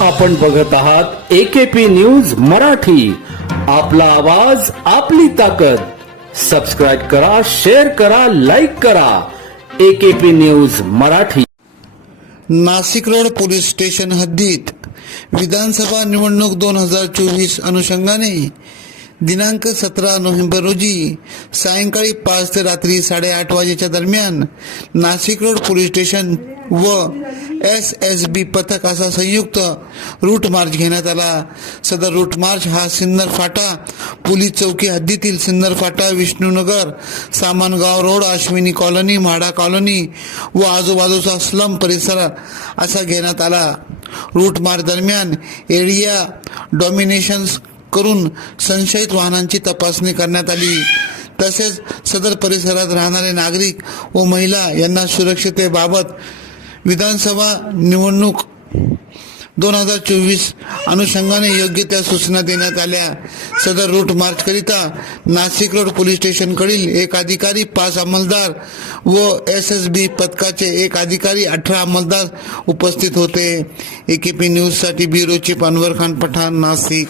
आपण बघत आहात AKP न्यूज मराठी. आपला आवाज आपली ताकद. सबस्क्राइब करा, शेअर करा, लाईक करा. AKP news Marathi. Nashik road police station हद्दीत विधानसभा निवडणूक 2024 अनुषंगाने दिनांक 17 नोव्हेंबर रोजी सायंकाळी 5 ते रात्री 8:30 वाजेच्या दरम्यान नाशिक रोड पोलीस स्टेशन व SSB पथक असा संयुक्त रूट मार्च घेण्यात आला. सदर रूट मार्च हा सिन्नर फाटा पोलीस चौकी हद्दीतील सिन्नर फाटा, Vishnunagar, Samangaon road, Ashwini colony, MHADA colony व आजूबाजूचा स्लम परिसर असा घेण्यात आला. रूट मार्च दरम्यान एरिया डॉमिनेशन्स करून संशयित वाहनांची तपासणी करण्यात आली. तसेच सदर परिसरात राहणारे नागरिक व महिला यांना सुरक्षिततेबाबत विधानसभा निवडणूक 2024 अनुषंगाने योग्य त्या सूचना देण्यात आल्या. सदर रूट मार्च करिता नाशिक रोड पोलीस स्टेशन कडील 1 अधिकारी, 5 अंमलदार व SSB पथकाचे 1 अधिकारी, 18 अंमलदार उपस्थित होते. AKP न्यूज साठी ब्युरो चीफ अनवर खान पठाण, नाशिक.